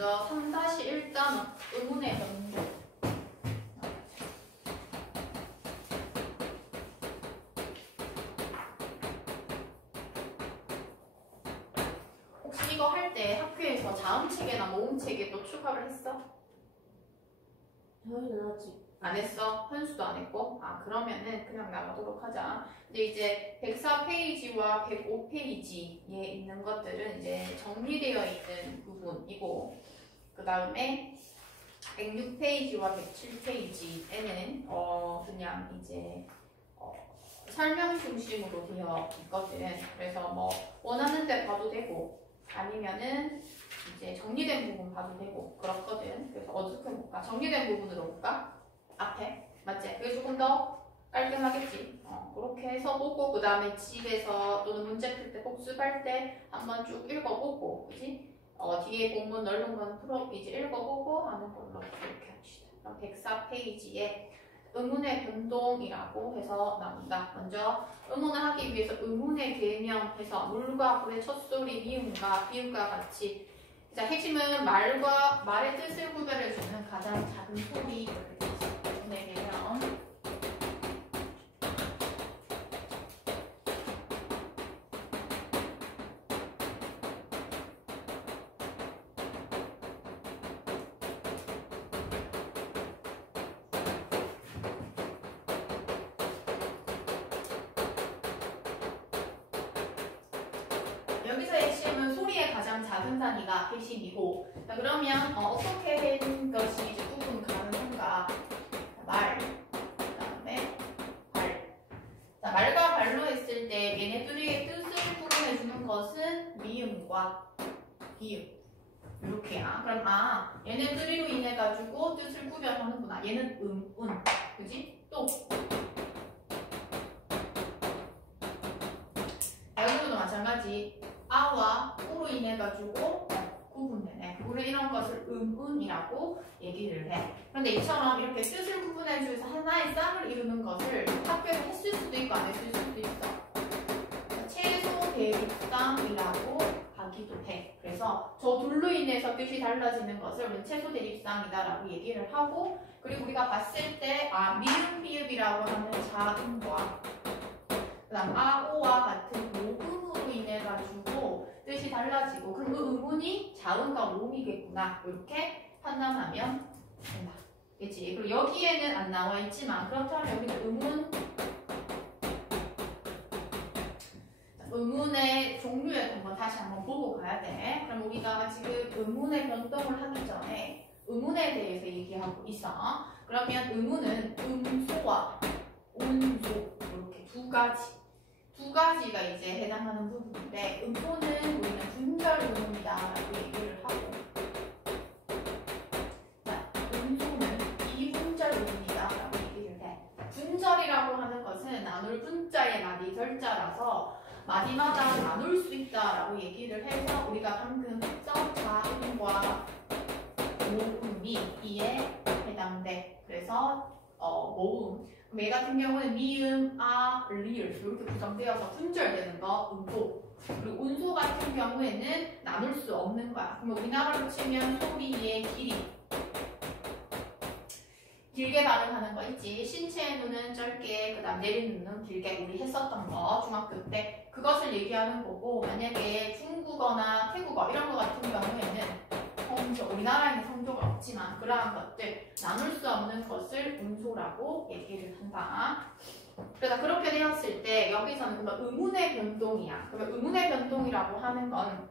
먼저 3-1단원 의문의 변동. 혹시 이거 할 때 학교에서 자음체계나 모음체계 또 추가를 했어? 저희는 아직 안 했어? 현수도 안 했고? 아, 그러면은 그냥 나가도록 하자. 근데 이제 104페이지와 105페이지에 있는 것들은 이제 정리되어 있는 부분이고, 그 다음에 106페이지와 107페이지에는 그냥 이제 설명 중심으로 되어 있거든. 그래서 뭐 원하는 데 봐도 되고, 아니면은 이제 정리된 부분 봐도 되고 그렇거든. 그래서 어떻게 볼까? 정리된 부분으로 볼까? 앞에 맞지? 그게 조금 더 깔끔하겠지. 그렇게 해서 보고 그 다음에 집에서 또는 문제 풀 때 복습할 때 한번 쭉 읽어보고, 그지? 뒤에 공문 넓은 건 풀어 이제 읽어보고 하는 걸로 이렇게 합시다. 그럼 104페이지에 의문의 변동이라고 해서 나온다. 먼저 의문을 하기 위해서 의문의 개념해서 물과 불의 첫소리, 미음과 비음과 같이. 자, 핵심은 말의 뜻을 구별해주는 가장 작은 소리. 의문의 개념. 여기서의 핵심은 소리의 가장 작은 단위가 핵심이고, 자, 그러면 어떻게 된 것이 이제 구분 가능한가? 말, 그 다음에 발. 자, 말과 발로 했을 때 얘네들의 뜻을 구분해주는 것은 미음과 비음. 이렇게야. 그럼 얘네들로 인해 가지고 뜻을 구별하는구나. 얘는 은, 그지? 또 여기서도 마찬가지. 아와 우로 인해 가지고 구분되네. 우리 이런 것을 은이라고 얘기를 해. 그런데 이처럼 이렇게 뜻을 구분해 주면서 하나의 쌍을 이루는 것을 학교에서 했을 수도 있고 안 했을 수도 있어. 최소 대립쌍이라고 하기도 해. 그래서 저 둘로 인해서 뜻이 달라지는 것을 우리는 최소 대립쌍이다라고 얘기를 하고, 그리고 우리가 봤을 때 미음 비읍이라고 하는 자음과 그 다음 아오와 같은 모음으로 인해 가지고 뜻이 달라지고, 그럼 그 의문이 자음과 모음이겠구나, 이렇게 판단하면 된다. 그치? 그리고 여기에는 안 나와 있지만 그렇다면 여기는 의문의 종류에 한번 다시 한번 보고 가야 돼. 그럼 우리가 지금 의문의 변동을 하기 전에 의문에 대해서 얘기하고 있어. 그러면 의문은 음소와 온소 이렇게 두 가지가 이제 해당하는 부분인데, 음소는 우리는 분절 의문이다라고 얘기를 하고, 음소는 비분절 의문이다라고 얘기를 해. 분절이라고 하는 것은 나눌 분자의 마디 절자라서 마디마다 나눌 수 있다라고 얘기를 해서 우리가 방금 했던 자음과 모음이 이에 해당돼. 그래서 모음. 얘 같은 경우는 미음, 리을 이렇게 구성되어서 분절되는 거 음소. 그리고 운소 같은 경우에는 나눌 수 없는 거야. 그럼 우리나라로 치면 소리의 길게 발음하는 거 있지. 신체의 눈은 짧게, 그 다음 내리는 눈은 길게, 우리 했었던 거 중학교 때 그것을 얘기하는 거고, 만약에 중국어나 태국어 이런 거 같은 경우에는 우리나라에는 성조가 없지만 그러한 것들 나눌 수 없는 것을 음소라고 얘기를 한다. 그래서 그렇게 되었을 때 여기서는 그러면 의문의 변동이야. 그러면 의문의 변동이라고 하는 건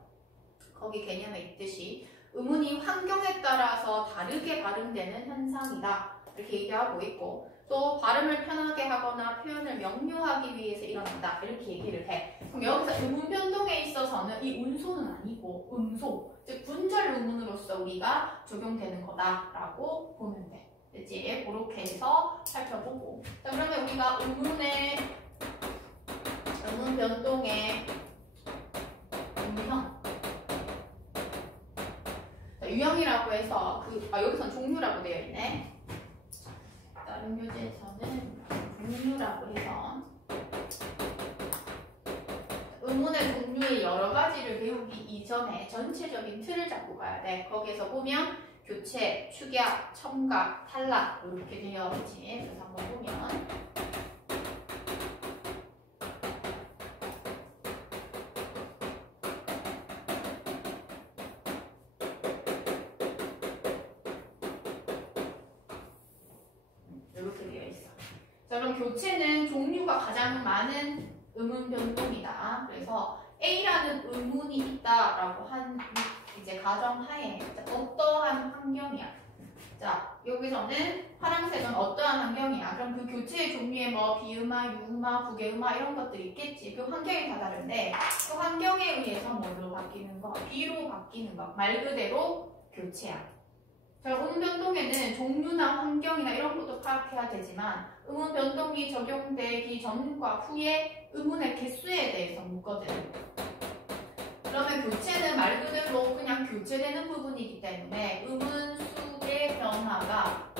거기 개념에 있듯이 의문이 환경에 따라서 다르게 발음되는 현상이다, 이렇게 얘기하고 있고, 또 발음을 편하게 하거나 표현을 명료하기 위해서 일어난다, 이렇게 얘기를 해. 그럼 여기서 의문 변동에 있어서는 이 운소는 아니고 음소, 즉 분절 의문으로서 우리가 적용되는 거다라고 보면 돼. 됐지? 그렇게 해서 살펴보고, 자, 그러면 우리가 의문 변동의 유형이라고 해서 여기서는 종류라고 되어 있네. 다른 교재에서는 종류라고 해서 의문의 종류 종류의 여러 가지를 배우기 이전에 전체적인 틀을 잡고 가야 돼. 거기에서 보면 교체, 축약, 첨가, 탈락 이렇게 되어 있지. 그래서 한번 보면 이렇게 되어 있어. 자, 그럼 교체는 종류가 가장 많은 의문 변동이다. 그래서 A라는 의문이 있다라고 한 이제 가정하에 어떠한 환경이야. 자, 여기서는 파란색은 어떠한 환경이야. 그럼 그 교체의 종류에 뭐 비음화, 유음화, 부계음화 이런 것들이 있겠지. 그 환경이 다 다른데 그 환경에 의해서 뭐로 바뀌는 거? B로 바뀌는 거. 말 그대로 교체야. 자, 의문 변동에는 종류나 환경이나 이런 것도 파악해야 되지만 의문 변동이 적용되기 전과 후에 의문의 개수에 대해서 묻거든. 그러면 교체는 말 그대로 그냥 교체되는 부분이기 때문에 의문수의 변화가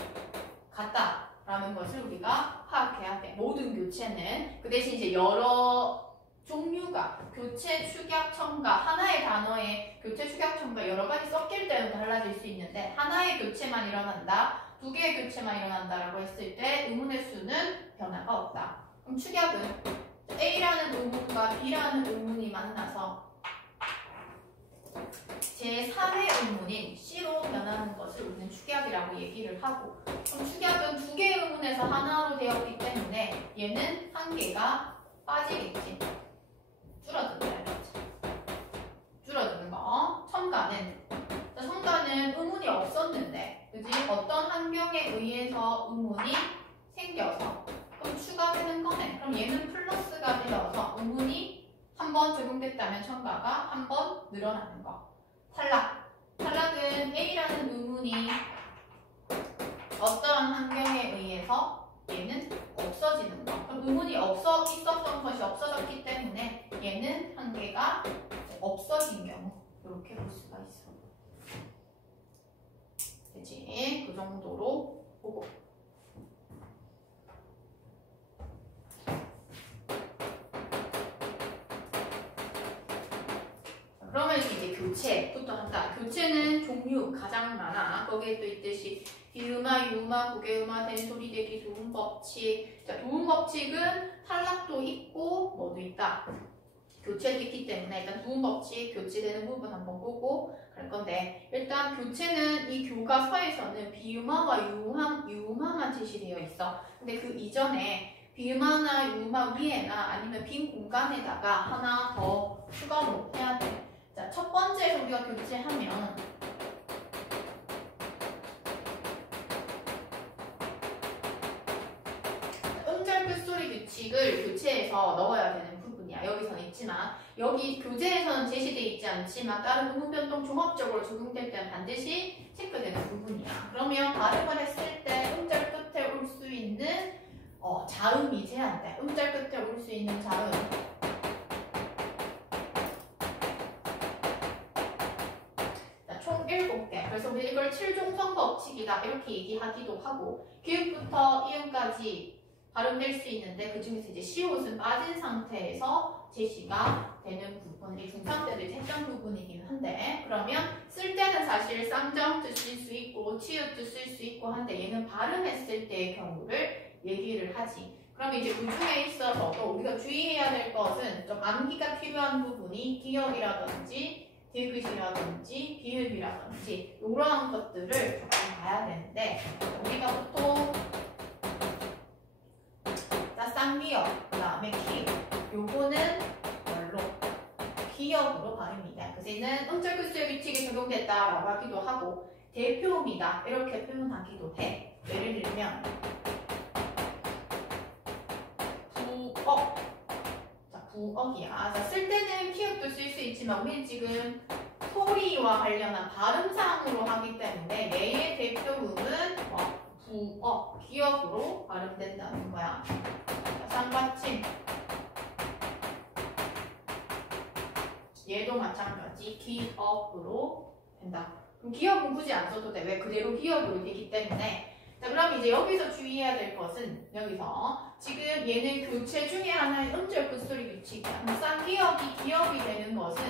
같다라는 것을 우리가 파악해야 돼. 모든 교체는. 그 대신 이제 여러 종류가 교체, 축약, 첨가 하나의 단어에 교체, 축약, 첨가 여러 가지 섞일 때는 달라질 수 있는데 하나의 교체만 일어난다, 두 개의 교체만 일어난다라고 했을 때 의문의 수는 변화가 없다. 그럼 축약은 A라는 의문과 B라는 의문이 만나서 제3의 의문인 C로 변하는 것을 우리는 축약이라고 얘기를 하고, 그럼 축약은 두 개의 의문에서 하나로 되었기 때문에 얘는 한 개가 빠지겠지. 줄어드는 거지. 줄어드는 거. 첨가는 의문이 없었는데, 그지? 어떤 환경에 의해서 의문이 생겨서 그럼 추가되는 거네. 그럼 얘는 플러스가 되어서 의문이 한 번 적용됐다면 첨가가 한 번 늘어나는 거. 탈락은 A라는 의문이 어떠한 환경에 의해서 얘는 없어지는 거. 그럼 의문이 있었던 것이 없어졌기 때문에 얘는 한 개가 없어진 경우 이렇게 볼 수가 있어. 되지? 그 정도로 보고. 그러면 이제 교체부터 한다. 교체는 종류 가장 많아. 거기에 또 있듯이 비음화, 유음화, 부계음화, 된소리되기, 도움법칙. 자, 도움법칙은 탈락도 있고 뭐도 있다. 교체도 있기 때문에 일단 도움법칙, 교체되는 부분 한번 보고 갈 건데, 일단 교체는 이 교과서에서는 비음화와 유음화만 제시되어 있어. 근데 그 이전에 비음화나 유음화 위에나 아니면 빈 공간에다가 하나 더 추가로 해야 돼. 자, 첫 번째에서 우리가 교체하면 음절 끝소리 규칙을 교체해서 넣어야 되는 부분이야. 여기서는 있지만 여기 교재에서는 제시되어 있지 않지만 다른 의문 변동 종합적으로 적용될 때는 반드시 체크되는 부분이야. 그러면 발음을 했을 때 음절 끝에 올 수 있는 자음이 제한돼. 음절 끝에 올 수 있는 자음. 총 7개. 그래서 우리 이걸 7종성 법칙이다 이렇게 얘기하기도 하고, 기읍부터 이음까지 발음될 수 있는데 그 중에서 이제 시옷은 빠진 상태에서 제시가 되는 부분이 중3 때도 이제 했던 부분이긴 한데, 그러면 쓸 때는 사실 쌍정도 쓸 수 있고 치읓도 쓸 수 있고 한데 얘는 발음했을 때의 경우를 얘기를 하지. 그럼 이제 그 중에 있어서도 우리가 주의해야 될 것은 좀 암기가 필요한 부분이 기억이라든지 디귿이라든지 비읍이라든지 이런 것들을 조금 봐야 되는데, 우리가 보통 쌍기역, 그 다음에 기역, 요거는 뭘로? 기역으로 발음이다. 그래서 얘는 음절 끝소리 규칙이 적용됐다라고 하기도 하고 대표음이다 이렇게 표현하기도 해. 예를 들면 부억. 자, 부억이야. 자, 쓸 때는 기역도 쓸 수 있지만 우리는 지금 소리와 관련한 발음상으로 하기 때문에 얘의 대표음은 부억, 기역으로 발음된다는 거야. 쌍받침. 얘도 마찬가지 기역으로 된다. 그럼 기역은 굳이 안 써도 돼. 왜? 그대로 기역으로 되기 때문에 자, 그럼 이제 여기서 주의해야 될 것은 여기서 지금 얘는 교체 중에 하나의 음절 끝소리 규칙이야. 쌍기역이 기역이 되는 것은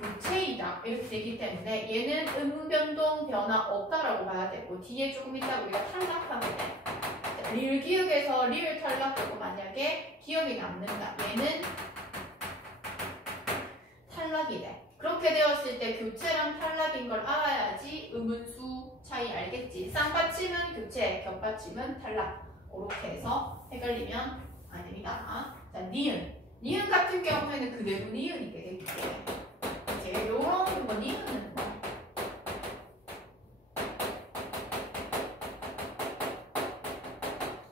교체이다 이렇게 되기 때문에 얘는 음변동 변화 없다라고 봐야 되고 뒤에 조금 있다 우리가 탈락하게 돼. 리을 기역에서 리을 탈락되고 만약에 기역이 남는다. 얘는 탈락이 돼. 그렇게 되었을 때 교체랑 탈락인 걸 알아야지 음운수 차이 알겠지. 쌍받침은 교체, 겹받침은 탈락. 이렇게 해서 헷갈리면 안 됩니다. 자, 니은. 니은 같은 경우에는 그대로 니은이 되겠지. 이제 요런 거 니은은 뭐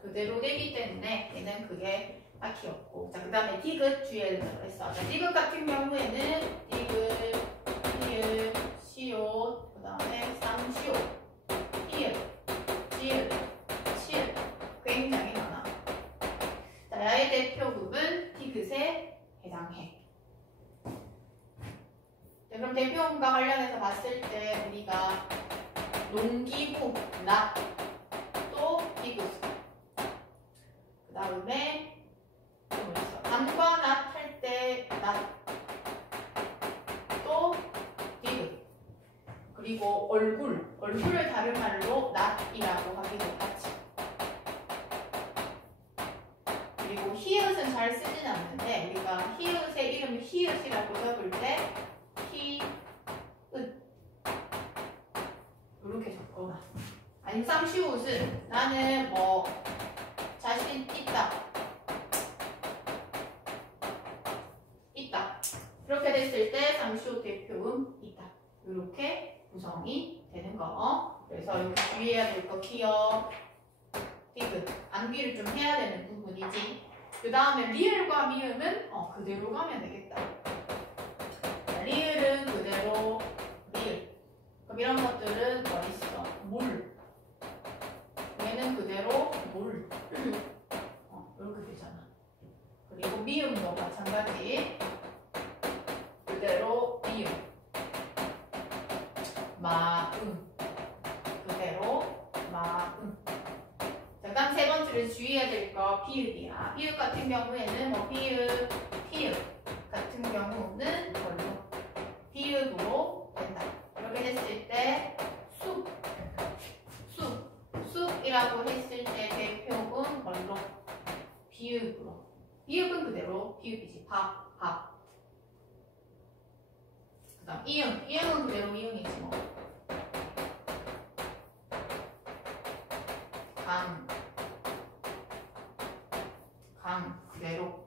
그대로 되기 때문에 얘는 그게 딱히 없고. 자, 그 다음에 디귿 주의를 했어. 자, 디귿 같은 경우에는 디귿, 히읗, 시옷, 그 다음에 쌍시옷, 히읗, 지읒, 치읒. 굉장히 많아. 자, 야의 대표급은 디귿에 해당해. 자, 그럼 대표음과 관련해서 봤을 때 우리가 농기구, 낮, 또 디귿. 그 다음에 밤과 낮 할 때 낮, 또 디귿. 그리고 얼굴을 다른 말로 낮이라고 하기도 하지. 그리고 히읗은 잘 쓰진 않는데 우리가 히읗의 이름을 히읗이라고 적을 때 히읗 이렇게 적거나 아니면 쌍시옷은 나는 뭐 자신 있다. 그렇게 됐을 때 쌍시옷 대표음 있다. 이렇게 구성이 되는 거. 그래서 여기 주의해야 될 거 기역, 디귿, 암기를 좀 해야 되는 부분이지. 그 다음에 리을과 미음은 그대로 가면 되겠다. 리을은 그대로 리을. 그럼 이런 것들은 뭐 있어? 물. 얘는 그대로 물. 이렇게 되잖아. 그리고 미음도 마찬가지. 그대로 미음, 마음, 그대로 마음. 자, 그다음 세 번째로 주의해야 될 거 비읍이야. 비읍 같은 경우에는 뭐 비읍, 피읍 같은 경우는 뭘로? 비읍으로 된다. 이렇게 됐을 때 숲이라고 했을 때 대표은 뭘로? 비읍으로. 비읍은 그대로 비읍이지. 밥. 그 다음 이응은 그대로 이응이지 뭐. 강 그대로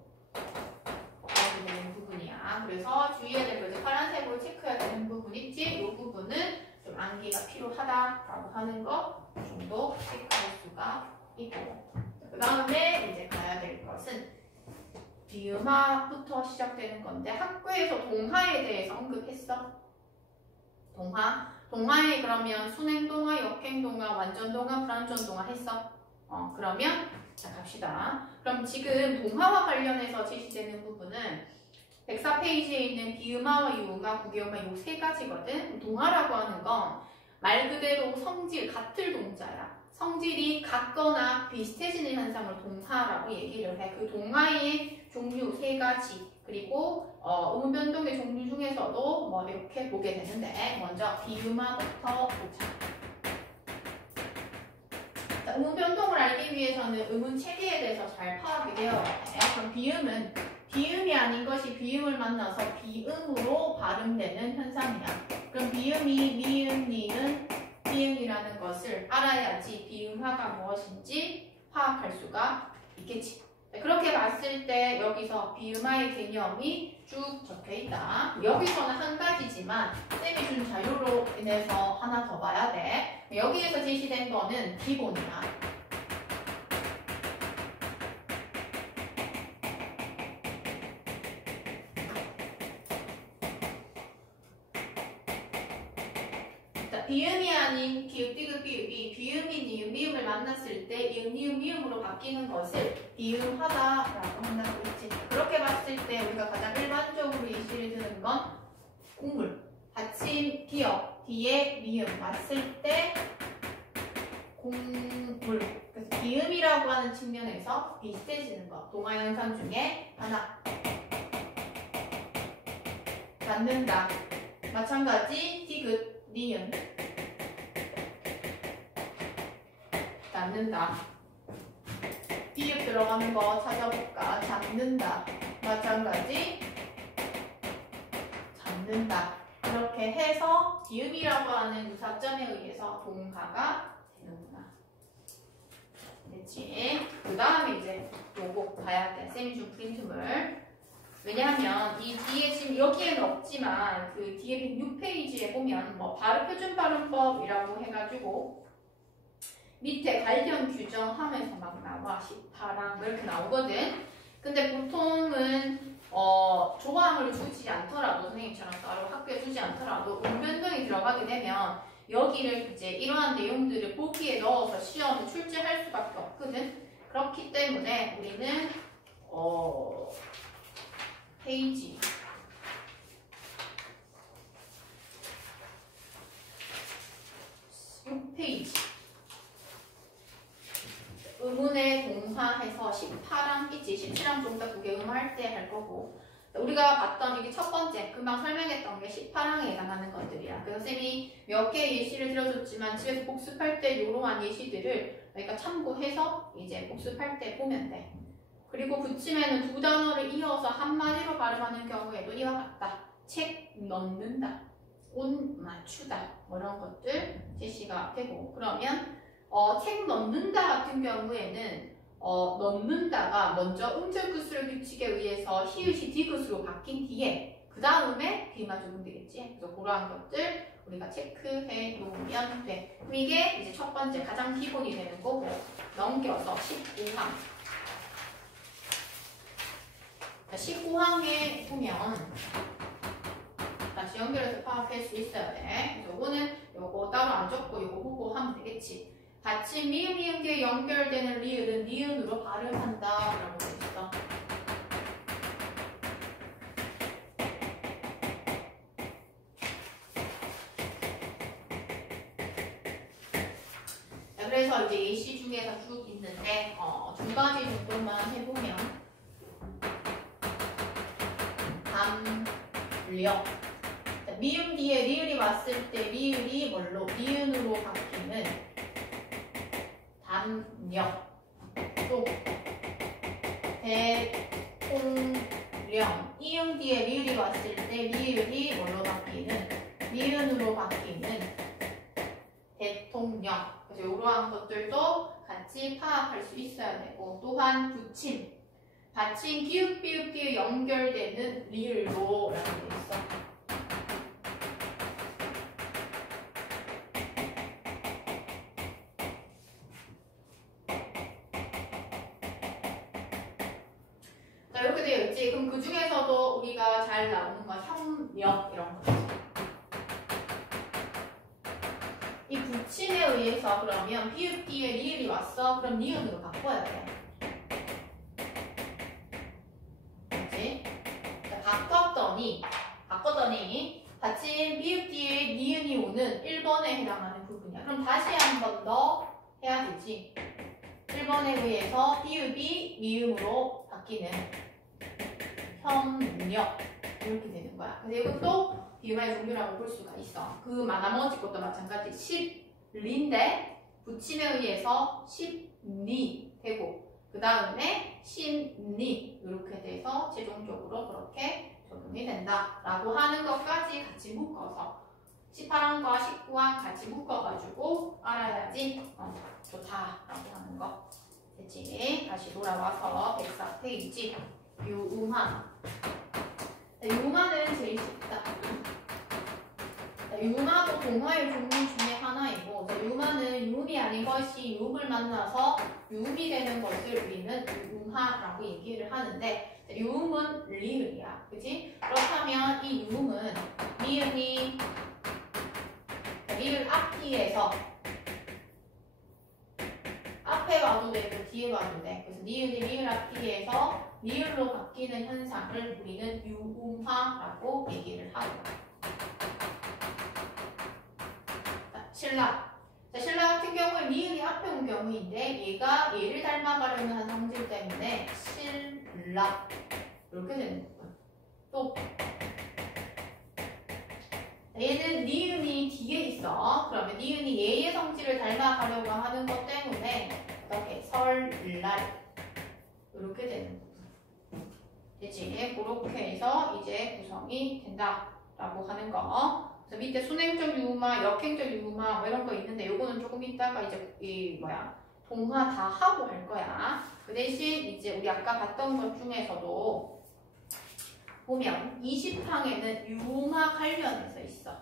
이렇게 되는 부분이야. 그래서 주의해야 될 거지. 파란색으로 체크해야 되는 부분 있지? 이 부분은 좀 암기가 필요하다라고 하는 거 정도 체크할 수가 있고. 그 다음에 이제 가야 될 것은 비음화부터 시작되는 건데 학교에서 동화에 대해서 언급했어? 동화에 그러면 순행동화, 역행동화, 완전동화, 불완전동화 했어? 그러면 자 갑시다. 그럼 지금 동화와 관련해서 제시되는 부분은 104페이지에 있는 비음화와 유음화, 구개음화 이 세 가지거든. 동화라고 하는 건 말 그대로 성질, 같을 동자야. 성질이 같거나 비슷해지는 현상을 동화라고 얘기를 해. 그 동화의 종류 세 가지. 그리고 음 변동의 종류 중에서도 뭐 이렇게 보게 되는데 먼저 비음화부터 보자. 자, 음 변동을 알기 위해서는 음운 체계에 대해서 잘 파악이 되어야 돼. 그럼 비음은 비음이 아닌 것이 비음을 만나서 비음으로 발음되는 현상이야. 그럼 비음이 미음, 니은, 비음이라는 것을 알아야지 비음화가 무엇인지 파악할 수가 있겠지. 그렇게 봤을 때 여기서 비음화의 개념이 쭉 적혀 있다. 여기서는 한 가지지만 쌤이 준 자료로 인해서 하나 더 봐야 돼. 여기에서 제시된 거는 기본이야. 비음이 아닌 기읍, 디귿, 비읍이 비음이 니은, 미음을 만났을 때 이음, 니은, 미음으로 바뀌는 것을 비음하다라고 한다고 했지. 그렇게 봤을 때 우리가 가장 일반적으로 예시를 드는 건 국물, 받침, 기역, 뒤에 미음 왔을 때 공물. 그래서 기음이라고 하는 측면에서 비슷해지는 것. 동화 현상 중에 하나. 닫는다. 마찬가지 디귿, 니은. 닫는다. 비읍 들어가는 거 찾아볼까? 잡는다. 마찬가지 잡는다. 이렇게 해서 기음이라고 하는 유사점에 의해서 동사가 되는구나. 됐지? 그 다음에 이제 요거 봐야 돼. 쌤이 준 프린트물. 왜냐하면 이 뒤에 지금 여기에는 없지만 그 뒤에 106페이지에 보면 뭐 발음 표준 발음법이라고 해가지고 밑에 관련 규정하면서 막 나와. 18항 이렇게 나오거든. 근데 보통은 조항을 주지 않더라도 선생님처럼 따로 학교에 주지 않더라도 운변동이 들어가게 되면 여기를 이제 이러한 내용들을 보기에 넣어서 시험에 출제할 수밖에 없거든. 그렇기 때문에 우리는 페이지 6페이지 의문의 동사해서 18항 있지. 17항 좀 더 그게 의문할 때 할 거고, 우리가 봤던 이게 첫 번째 금방 설명했던 게 18항에 해당하는 것들이야. 그래서 쌤이 몇 개의 예시를 들어줬지만 집에서 복습할 때 이러한 예시들을 그러니까 참고해서 이제 복습할 때 보면 돼. 그리고 붙임에는 두 단어를 이어서 한마디로 발음하는 경우에도 이와 같다. 책 넣는다, 옷 맞추다 뭐 이런 것들 제시가 되고, 그러면 책 넣는다 같은 경우에는 넣는다가 먼저 음절구술 규칙에 의해서 히읗이 디귿으로 바뀐 뒤에 그 다음에 뒤만 적으면 되겠지. 그래서 그러한 것들 우리가 체크해 놓으면 돼. 그럼 이게 이제 첫 번째 가장 기본이 되는 거고, 넘겨서 19항. 19항에 보면 다시 연결해서 파악할 수 있어야 돼. 그래서 요거는 요거 따로 안 적고 요거 보고 하면 되겠지. 받침 미음 이음 뒤에 연결되는 리을은 니은으로 발음한다 라고 되어 있어. 그래서 이제 예시 중에서 쭉 있는데 두 가지 정도만 해보면 담력. 미음 뒤에 리을이 왔을 때 리을이 뭘로? 니은으로 바뀌는 담력. 또 대통령. 이음 뒤에 리을이 왔을 때 리을이 뭘로 바뀌는? 니은으로 바뀌는 대통령. 그래서 이러한 것들도 같이 파악할 수 있어야 되고, 또한 붙임. 받침 기읍 비읍 뒤에 연결되는 리을로 라고 되어 있어. 자, 이렇게 되어 있지. 그럼 그 중에서도 우리가 잘 나오는 건 협력 이런 거지. 이 붙임에 의해서 그러면 비읍 뒤에 리을이 왔어. 그럼 니은으로 바꿔야 돼. 그렇지? 바꿨더니 받침 비읍 뒤에 니은이 오는 1번에 해당하는 부분이야. 그럼 다시 한 번 더 해야 되지. 1번에 의해서 비읍이 미음으로 바뀌는 협력 이렇게 되는 거야. 그래서 이것도 비음의 종류라고 볼 수가 있어. 그 나머지 것도 마찬가지. 10리인데 붙임에 의해서 10니 되고, 그 다음에 10니 이렇게 돼서 최종적으로 그렇게 적용이 된다라고 하는 것까지 같이 묶어서 18항과 19항 같이 묶어가지고 알아야지 좋다라고 하는 거. 됐지? 다시 돌아와서 104페이지 유음화. 유음화는 제일 쉽다. 유음화도 동화의 종류 중에 하나이고, 유음화는 유음이 아닌 것이 유음을 만나서 유음이 되는 것을 우리는 유음화라고 얘기를 하는데, 유음은 리을이야. 그치? 그렇다면 이 유음은 미음이 리을 앞뒤에서 앞에 와도 되고 뒤에 와도 돼. 그래서 니은이 리을 앞뒤에서 리을로 바뀌는 현상을 우리는 유음화라고 얘기를 하고. 신라. 자, 신라 같은 경우에 니은이 앞에 온 경우인데 얘가 얘를 닮아가려는 한 성질 때문에 신라 이렇게 되는 거고요. 또 얘는 니은이 뒤에 있어. 그러면 니은이 얘의 성질을 닮아가려고 하는 것 때문에 어떻게 설날 이렇게 되는 거고. 되지? 그렇게 해서 이제 구성이 된다라고 하는 거. 그래서 밑에 순행적 유마, 역행적 유마 뭐 이런 거 있는데 요거는 조금 이따가 이제 동화 다 하고 할 거야. 그 대신 이제 우리 아까 봤던 것 중에서도 보면 20항에는 유마 관련해서 있어.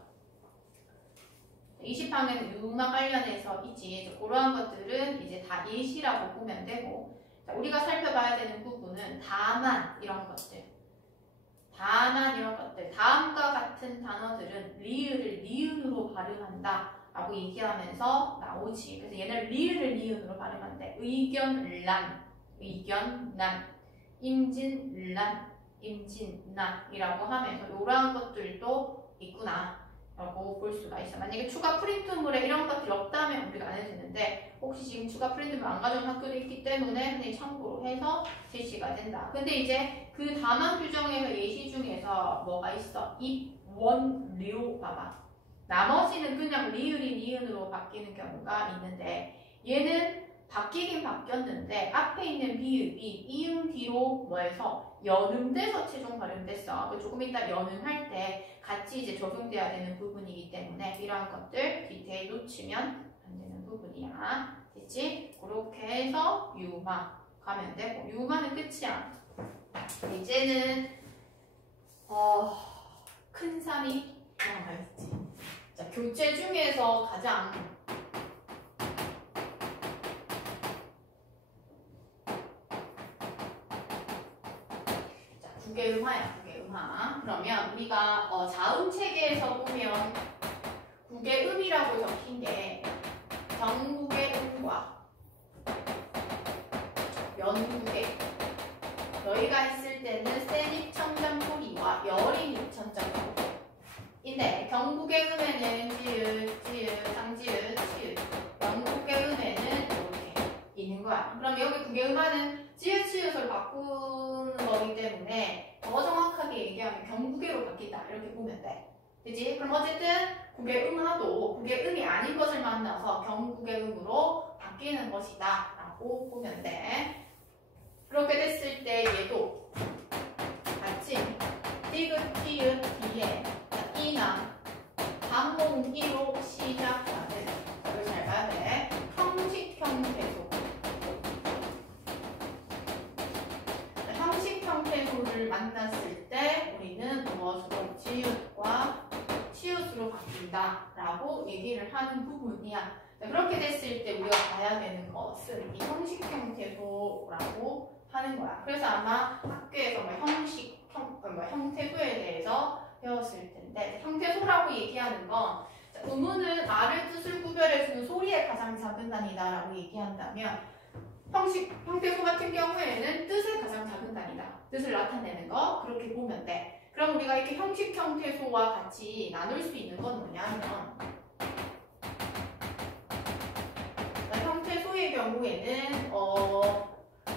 20항에는 유마 관련해서 있지. 그러한 것들은 이제 다 예시라고 보면 되고, 자, 우리가 살펴봐야 되는 부분은 다만 이런 것들. 다만 이런 것들. 다음과 같은 단어들은 리을을 니은으로 발음한다 라고 얘기하면서 나오지. 그래서 얘는 리을을 니은으로 발음한대. 의견란, 의견난, 임진란, 임진난이라고 하면서 이러한 것들도 있구나 라고 볼 수가 있어. 만약에 추가 프린트물에 이런 것들이 없다면 우리가 안 해도 되는데, 혹시 지금 추가 프린트물 안 가져온 학교도 있기 때문에 선생님이 참고로 해서 제시가 된다. 근데 이제 그 단원 규정에서 예시 중에서 뭐가 있어? 입, 원, 료 봐봐. 나머지는 그냥 리을이 니은으로 바뀌는 경우가 있는데, 얘는 바뀌긴 바뀌었는데 앞에 있는 비읍이 이응 뒤로 뭐해서 연음돼서 최종 발음됐어. 조금 이따 연음할 때 같이 이제 적용돼야 되는 부분이기 때문에 이러한 것들 디테일 놓치면 안 되는 부분이야. 됐지? 그렇게 해서 유마 가면 되고, 유마는 끝이야. 이제는 큰 산이 남아있지. 자, 교재 중에서 가장 국외음화야, 국외음화. 그러면 우리가 자음 체계에서 보면 국외음이라고 적힌 게 경국의 음과 연국의, 너희가 있을 때는 센 입천장 소리와 여린 입천장 소리인데, 경국의 음에는 지읒, 지읒, 상지읒, 치읒, 연국의 음에는 이렇게 있는 거야. 그럼 여기 국외음화는 지읒, 치읒으로 바꾸는 거기 때문에 더 정확하게 얘기하면 경국외로 바뀐다 이렇게 보면 돼. 그치? 그럼 어쨌든 국외음화도 국외음이 아닌 것을 만나서 경국외음으로 바뀌는 것이다 라고 보면 돼. 그렇게 됐을 때 얘도 같이 디귿, 티읕 뒤에 이나 반몽이로 시작하는, 이걸 잘 봐야 돼. 형식 형태소. 형식 형태소를 만났을 때 우리는 무엇으로 지읒과 치읒으로 바뀐다 라고 얘기를 하는 부분이야. 그렇게 됐을 때 우리가 봐야 되는 것은 이 형식 형태소라고 하는 거야. 그래서 아마 학교에서 형태소에 대해서 배웠을 텐데, 형태소라고 얘기하는 건 의문은 말의 뜻을 구별해주는 소리의 가장 작은 단위다 라고 얘기한다면, 형태소 같은 경우에는 뜻의 가장 작은 단위다. 뜻을 나타내는 거, 그렇게 보면 돼. 그럼 우리가 이렇게 형식 형태소와 같이 나눌 수 있는 건 뭐냐면, 형태소의 경우에는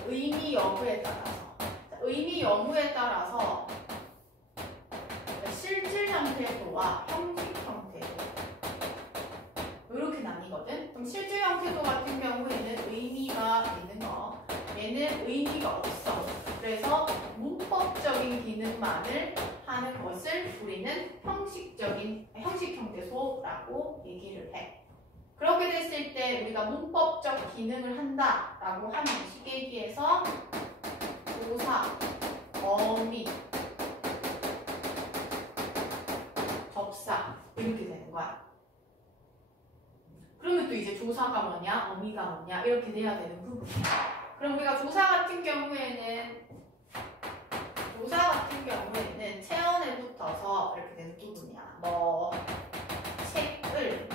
의미 여부에 따라서 실질 형태소와 형식 형태소 이렇게 나뉘거든. 그럼 실질 형태소 같은 경우에는 의미가 있는 거, 얘는 의미가 없어. 그래서 문법적인 기능만을 하는 것을 우리는 형식 형태소라고 얘기를 해. 그렇게 됐을 때 우리가 문법적 기능을 한다라고 하는 시계기에서 조사, 어미, 접사 이렇게 되는 거야. 그러면 또 이제 조사가 뭐냐, 어미가 뭐냐 이렇게 돼야 되는 부분이야. 그럼 우리가 조사 같은 경우에는 체언에 붙어서 이렇게 되는 부분이야. 뭐 책을,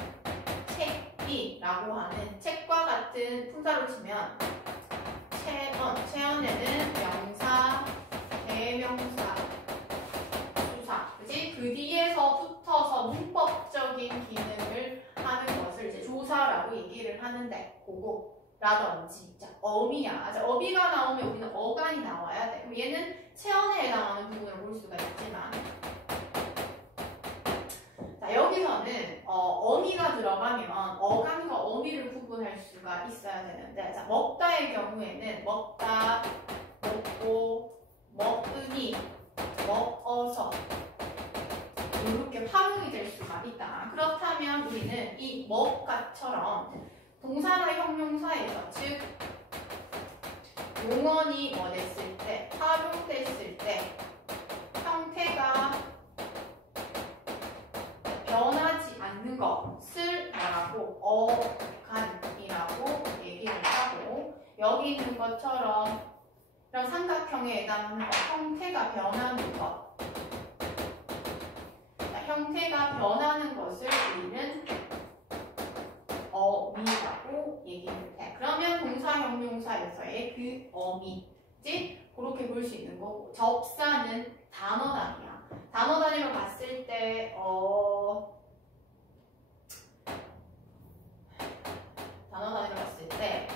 책이라고 하는 책과 같은 품사로 치면 체언에는 명사, 대명사, 수사, 그지? 그 뒤에서 붙어서 문법적인 기능을 하는 것을 이제 조사라고 하는데 그거라든지 자, 어미야. 자, 어미가 나오면 우리는 어간이 나와야 돼. 그럼 얘는 체언에 해당하는 부분을 볼 수가 있지만 자, 여기서는 어미가 들어가면 어간과 어미를 구분할 수가 있어야 되는데 자, 먹다의 경우에는 먹다, 먹고, 먹으니, 먹어서 이렇게 활용이 될 수가 있다. 그렇다면 우리는 이 먹가처럼 동사나 형용사에서 즉 용언이 뭐 됐을 때, 활용됐을 때 형태가 변하지 않는 것을 말하고 어간이라고 얘기를 하고 여기 있는 것처럼 이런 삼각형에 해당하는 것, 형태가 변하는 것 형태가 변하는 것을 우리는 어미라고 얘기를 해. 그러면 동사 형용사에서의 그 어미지 그렇게 볼 수 있는 거고 접사는 단어 단위야. 단어 단위로 봤을 때 단어 단위로 봤을 때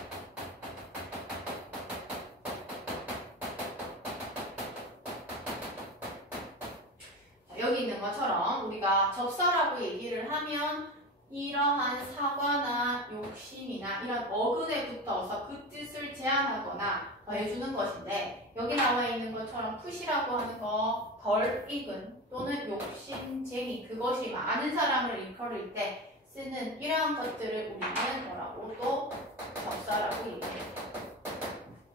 여기 있는 것처럼 우리가 접사라고 얘기를 하면 이러한 사과나 욕심이나 이런 어근에 붙어서 그 뜻을 제한하거나 더해주는 것인데 여기 나와 있는 것처럼 푸시라고 하는 거 덜 익은 또는 욕심쟁이 그것이 많은 사람을 일컬을 때 쓰는 이러한 것들을 우리는 뭐라고 또 접사라고 얘기해요.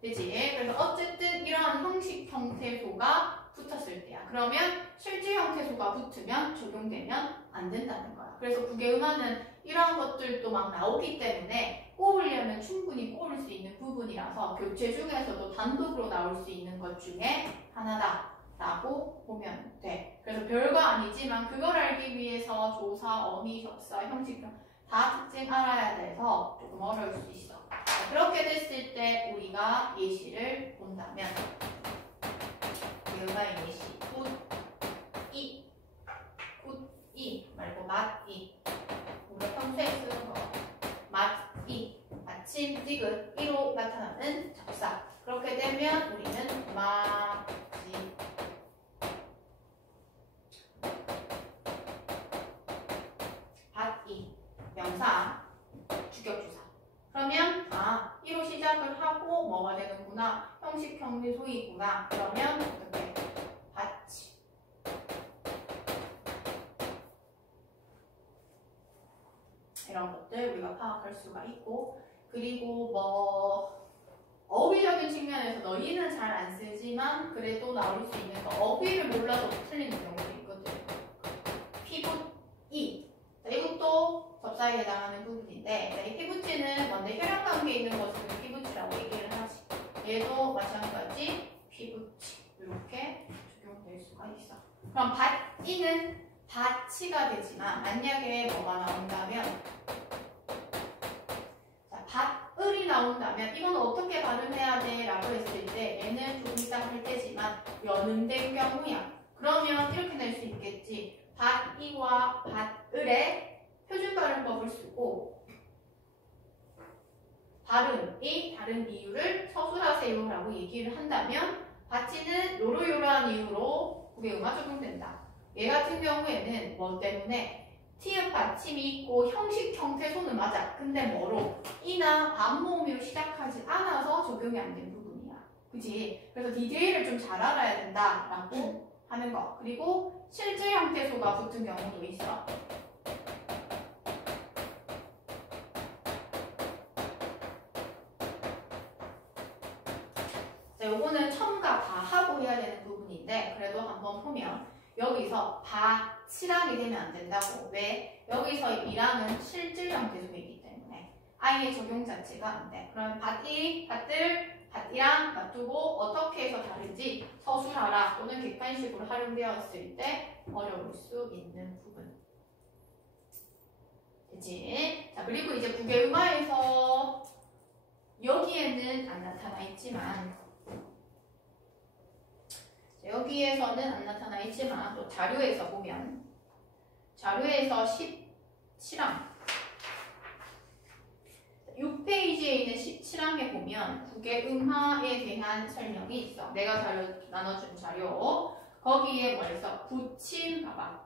그치? 그래서 어쨌든 이러한 형식 형태소가 붙었을 때야. 그러면 실제 형태소가 붙으면 적용되면 안 된다는 거야. 그래서 국외음화는 이러한 것들도 막 나오기 때문에 꼬으려면 충분히 꼬을 수 있는 부분이라서 교재 중에서도 단독으로 나올 수 있는 것 중에 하나다라고 보면 돼. 그래서 별거 아니지만 그걸 알기 위해서 조사, 어미, 접사, 형식 다 특징 알아야 돼서 조금 어려울 수 있어. 그렇게 됐을 때 우리가 예시를 본다면 외음화의 예시 굿이 말고 맛이 우리가 평소에 쓰는 거 맛이 아침 디귿 이로 나타나는 접사 그렇게 되면 우리는 맛이 밭이 명사 주격주사 그러면 이로 시작을 하고 뭐가 되는구나 형식 형리소이구나 그러면 어떻게 밭이 이런 것들 우리가 파악할 수가 있고 그리고 뭐 어휘적인 측면에서 너희는 잘 안 쓰지만 그래도 나올 수 있는 거 어휘를 몰라도 틀리는 경우도 있거든. 피부이 이것도 접사에 해당하는 부분인데 이 피부치는 먼저 혈연관계에 있는 것을 피부치라고 얘기를 하지. 얘도 마찬가지 피부치 이렇게 적용될 수가 있어. 그럼 밭이는 밭이가 되지만 만약에 뭐가 나온다면 밭을이 나온다면 이건 어떻게 발음해야 돼? 라고 했을 때 얘는 조금 이따 할 때지만 연음된 경우야. 그러면 이렇게 낼 수 있겠지. 밭이와 밭을의 표준 발음법을 쓰고 발음이 다른 이유를 서술하세요라고 얘기를 한다면 밭이는 요러요러한 이유로 국외음화 적용된다. 얘 같은 경우에는 뭐 때문에 티읕 받침이 있고 형식 형태소는 맞아. 근데 뭐로? 이나 반모음으로 시작하지 않아서 적용이 안 된 부분이야. 그치? 그래서 디테일을 좀 잘 알아야 된다라고 하는 거. 그리고 실제 형태소가 붙은 경우도 있어. 자, 요거는 첨가 다 하고 해야 되는 부분인데 그래도 한번 보면 여기서 밭이랑이 되면 안 된다고. 왜? 여기서 이랑은 실질 형태소이기 때문에 아예 적용 자체가 안 돼. 그러면 밭이, 밭들, 밭이랑 놔두고 어떻게 해서 다른지 서술하라 또는 객관식으로 활용되었을 때 어려울 수 있는 부분. 그치? 자, 그리고 이제 국외음화에서 여기에는 안 나타나 있지만 여기에서는 안 나타나 있지만 또 자료에서 보면 자료에서 17항 27항에 보면 국외음화에 대한 설명이 있어. 내가 나눠준 자료. 거기에 뭐 있어? 붙임 봐봐.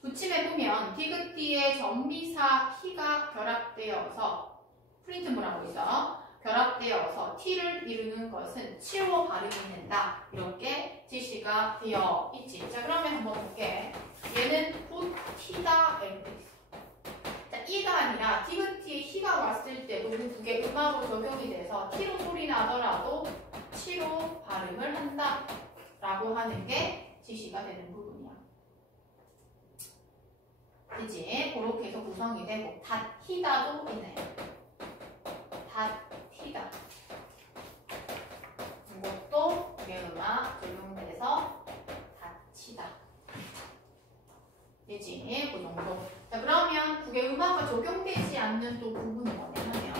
붙임에 보면 디귿티의 전미사 히가 결합되어서 프린트 뭐라고 있어? 결합되어서 t를 이루는 것은 치로 발음이 된다. 이렇게 지시가 되어 있지. 자, 그러면 한번 볼게. 얘는 붓티다 이렇게 있어. 자, 이가 아니라 디귿티에 히가 왔을 때 우리는 그게 음하로 적용이 돼서 t로 소리 나더라도 치로 발음을 한다. 라고 하는 게 지시가 되는 부분이야. 그치? 그렇게 해서 구성이 되고 닷히다도 있네. 닷히다. 이것도 국외음악 적용돼서 닫히다. 그치? 그 정도. 자, 그러면 국외음악가 적용되지 않는 또 부분은 뭐냐면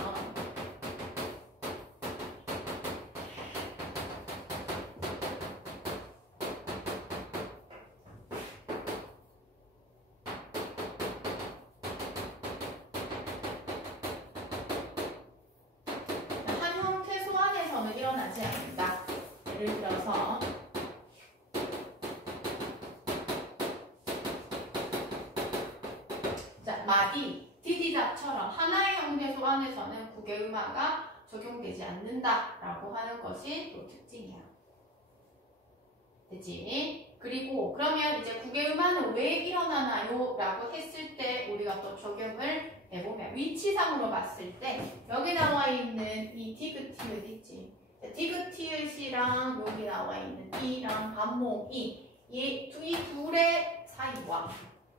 일어나지 않는다. 예를 들어서 자, 마디, 디디다처럼 하나의 형태소 안에서는 국외음화가 적용되지 않는다라고 하는 것이 또 특징이야. 됐지? 그리고 그러면 이제 국외음화는 왜 일어나나요? 라고 했을 때 우리가 또 적용을 해보면 위치상으로 봤을 때 여기 나와 있는 이 디귿티읒 있지? 디귿티읒이랑 여기 나와 있는 이랑 반목 이 둘의 사이와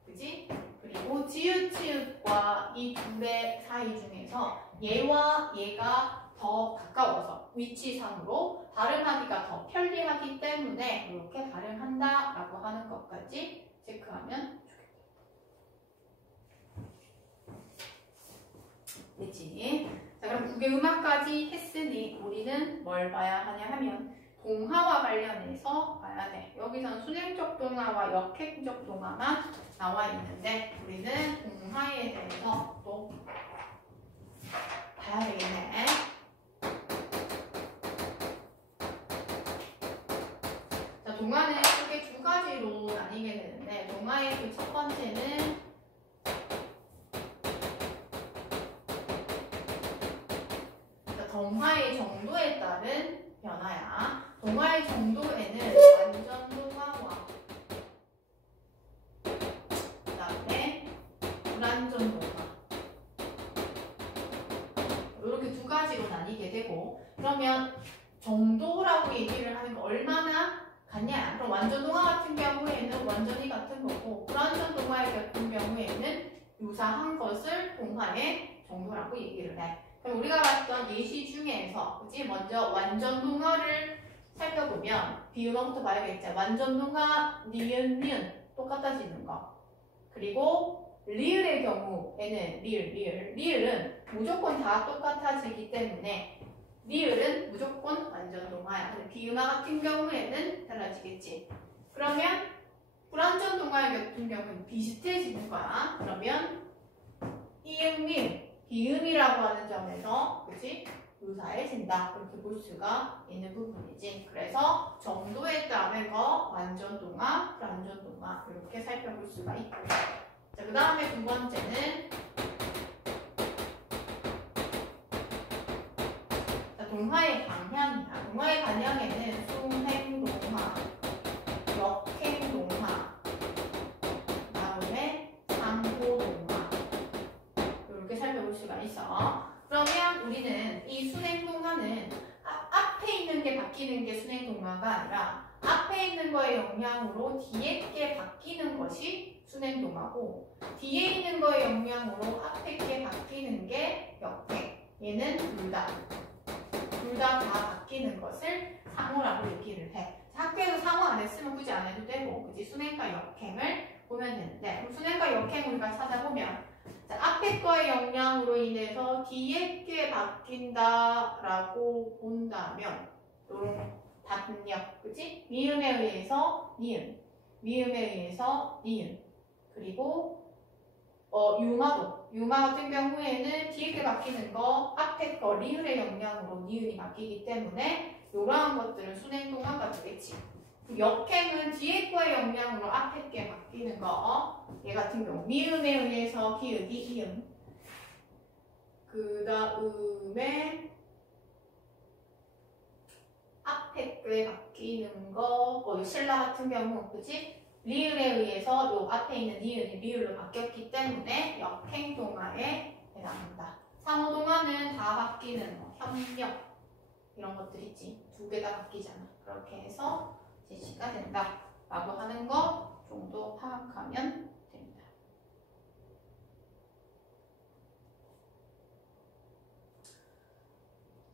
그지? 그리고 지읒치읒과 이 둘의 사이 중에서 얘와 얘가 더 가까워서 위치상으로 발음하기가 더 편리하기 때문에 이렇게 발음한다라고 하는 것까지 체크하면 좋겠다. 됐지? 자, 그럼 국외음악까지 했으니 우리는 뭘 봐야 하냐 하면 동화와 관련해서 봐야 돼. 여기선 순행적 동화와 역행적 동화만 나와 있는데 우리는 동화에 대해서 또 봐야 되겠네. 자, 동화는 크게 두 가지로 나뉘게 되는데 동화의 그 첫 번째는 동화의 정도에 따른 변화야. 동화의 정도에는 완전 동화와 그 다음에 불완전 동화 이렇게 두 가지로 나뉘게 되고 그러면 정도라고 얘기를 하는 거 얼마나 같냐? 그럼 완전 동화 같은 경우에는 완전히 같은 거고 불완전 동화 같은 경우에는 유사한 것을 동화의 정도라고 얘기를 해. 그럼 우리가 봤던 예시 중에서 그치? 먼저 완전 동화를 살펴보면 비음어부터 봐야겠지. 완전 동화 니은 니은 똑같아지는 거. 그리고 리을의 경우에는 리을은 무조건 다 똑같아지기 때문에 리을은 무조건 완전 동화야. 근데 비음화 같은 경우에는 달라지겠지. 그러면 불완전 동화 같은 경우는 비슷해지는 거야. 그러면 이응 미음 비음이라고 하는 점에서 그치? 유사해진다. 그렇게 볼 수가 있는 부분이지. 그래서 정도에 따른 거 완전 동화, 불완전 동화 이렇게 살펴볼 수가 있고. 자, 그 다음에 두 번째는 자, 동화의 방향이야. 동화의 방향에는 순행 동화, 역행 동화, 다음에 상호 동화 이렇게 살펴볼 수가 있어. 그러면 우리는 이 순행 동화는 앞에 있는 게 바뀌는 게 순행 동화가 아니라 앞에 있는 거의 영향으로 뒤에 게 바뀌는 것이 순행 동화고 뒤에 있는 거의 영향으로 앞에 게 바뀌는 게 역행. 얘는 둘 다 바뀌는 것을 상호라고 얘기를 해. 학교에서 상호 안 했으면 굳이 안 해도 되고 그치? 순행과 역행을 보면 되는데 그럼 순행과 역행 우리가 찾아보면 자, 앞에 거의 영향으로 인해서 뒤에 게 바뀐다라고 본다면 요런 단역, 그치? 미음에 의해서 니은, 미음에 의해서 니은 그리고 유마도 유마 같은 경우에는 뒤에 게 바뀌는 거 앞에 거 리을의 영향으로 니은이 바뀌기 때문에 이러한 것들은 순행동화가 되겠지. 역행은 뒤에 거의 영향으로 앞에 게 바뀌는 거. 얘 같은 경우 미음에 의해서 기읍이 이음. 그 다음에 앞에 게 바뀌는 거. 신라 같은 경우 그치? 리을에 의해서 요 앞에 있는 니은이 리을로 바뀌었기 때문에 역행동화에 해당한다. 상호동화는 다 바뀌는 거. 협력 이런 것들 있지. 두 개 다 바뀌잖아. 그렇게 해서 제시가 된다 라고 하는 거 정도 파악하면 됩니다.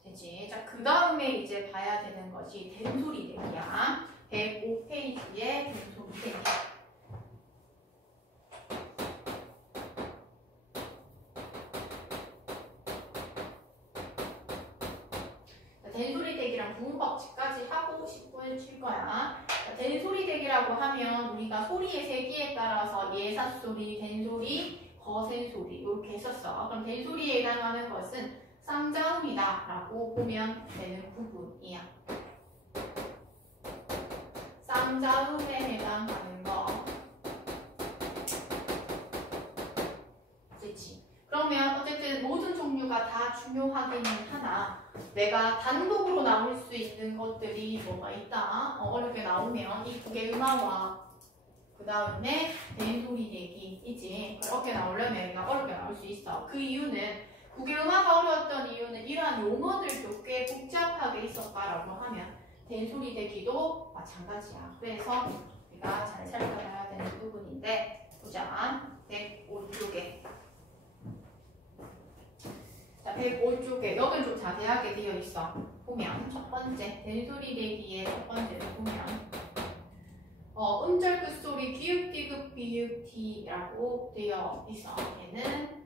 되지. 자, 그 다음에 이제 봐야 되는 것이 된소리 대기야. 105페이지에 된소리 대기. 된소리 대기랑 부분법칙까지 하고 10분 칠 거야. 된소리 대기라고 하면 우리가 소리의 세기에 따라서 예사소리, 된소리, 거센소리 이렇게 했었어. 그럼 된소리에 해당하는 것은 쌍자음이다 라고 보면 되는 부분이야. 쌍자음에 해당하는 거. 그렇지. 그러면 어쨌든 모든 종류가 다 중요하기는 하나 내가 단독으로 나올 수 있는 것들이 뭐가 있다. 어렵게 나오면 이 국의 음화와 그 다음에 된소리 대기이지. 그렇게 나오려면 얘가 어렵게 나올 수 있어. 그 이유는 국의 음화가 어려웠던 이유는 이러한 용어들도 꽤 복잡하게 있었다라고 하면 된소리 대기도 마찬가지야. 그래서 우리가 잘 살펴봐야 되는 부분인데 보자. 105쪽에 자, 105쪽에 여긴 좀 자세하게 되어 있어. 보면 첫 번째 된소리 대기의 첫 번째를 보면 음절 끝소리 기읍 디귿 비읍 디라고 되어 있어. 얘는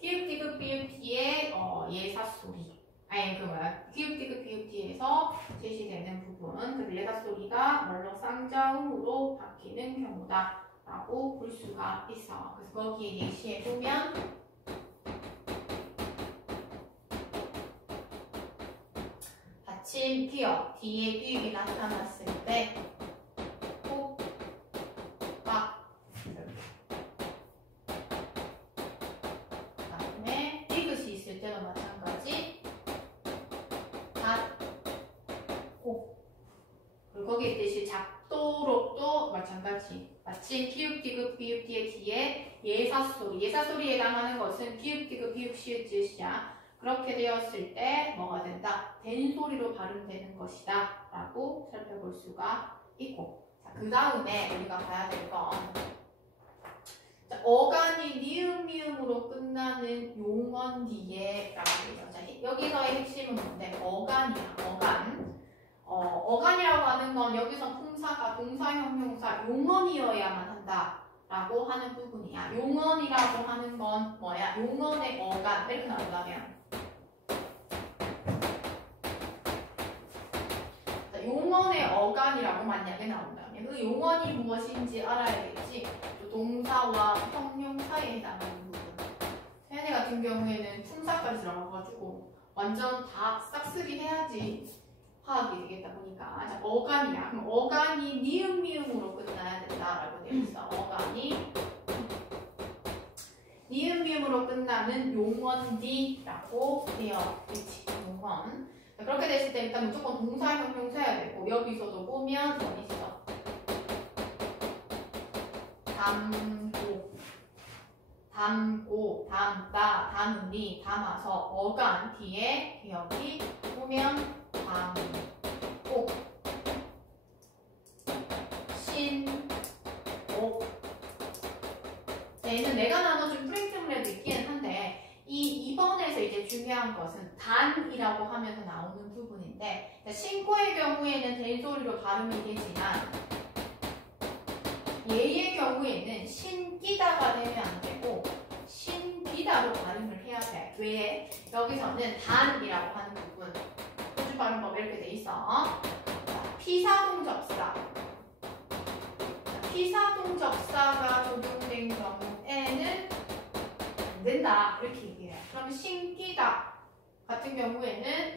기읍 디귿 비읍 디의 예사소리. 아니 그 뭐야? 기읍 디귿 비읍 디에서 제시되는 부분. 그 예사소리가 뭘로 쌍자음으로 바뀌는 경우다라고 볼 수가 있어. 그래서 거기에 예시해 보면. 받침 기역 뒤에 비읍이 나타났을 때 꼭, 빡 그다음에 디귿이 있을 때도 마찬가지 닷, 고 그리고 거기에 있듯이 작도록도 마찬가지 마침 기읍 디귿 비읍 뒤에 예사소리 예사소리에 해당하는 것은 기읍 디귿 비읍 시읒 지읒이야. 그렇게 되었을 때 뭐가 된다? 된소리로 발음되는 것이다 라고 살펴볼 수가 있고 그 다음에 우리가 봐야 될 건 어간이 니은 미음으로 끝나는 용언 뒤에 라고 되죠. 자, 여기서의 핵심은 뭔데? 어간이야. 어간. 어간이라고 하는 건 여기서 품사가 동사형 형사 용언이어야만 한다 라고 하는 부분이야. 용언이라고 하는 건 뭐야? 용언의 어간 이렇게 나온다면 용언의 어간이라고 만약에 나온다면 그 용언이 무엇인지 알아야겠지. 또 동사와 형용사에 해당하는 부분. 세연이 같은 경우에는 품사까지 들어가가지고 완전 다 싹쓸이 해야지 파악이 되겠다 보니까 자, 어간이야. 그럼 어간이 니은 미음으로 끝나야 된다라고 되어 있어. 어간이 니은 미음으로 끝나는 용언디라고 되어 있지. 용언. 그렇게 됐을 때 일단 무조건 동사 형용사야 되고 여기서도 보면 어디 있어? 담고, 담다, 담으니, 담아서 어간 뒤에 기억이 보면 담고 신옥 얘는 내가 나눠준 프랭트물에도 있기는 한데 이 2번에서 이제 중요한 것은 단이라고 하면서 나오는 부분인데 신고의 경우에는 된소리로 발음이 되지만 얘의 경우에는 신기다가 되면 안 되고 신비다로 발음을 해야 돼. 왜? 여기서는 단이라고 하는 부분 표준 발음법 이렇게 돼 있어. 피사동접사. 피사동접사가 적용된 경우에는 안 된다. 이렇게 얘기해요. 그럼 신기다 같은 경우에는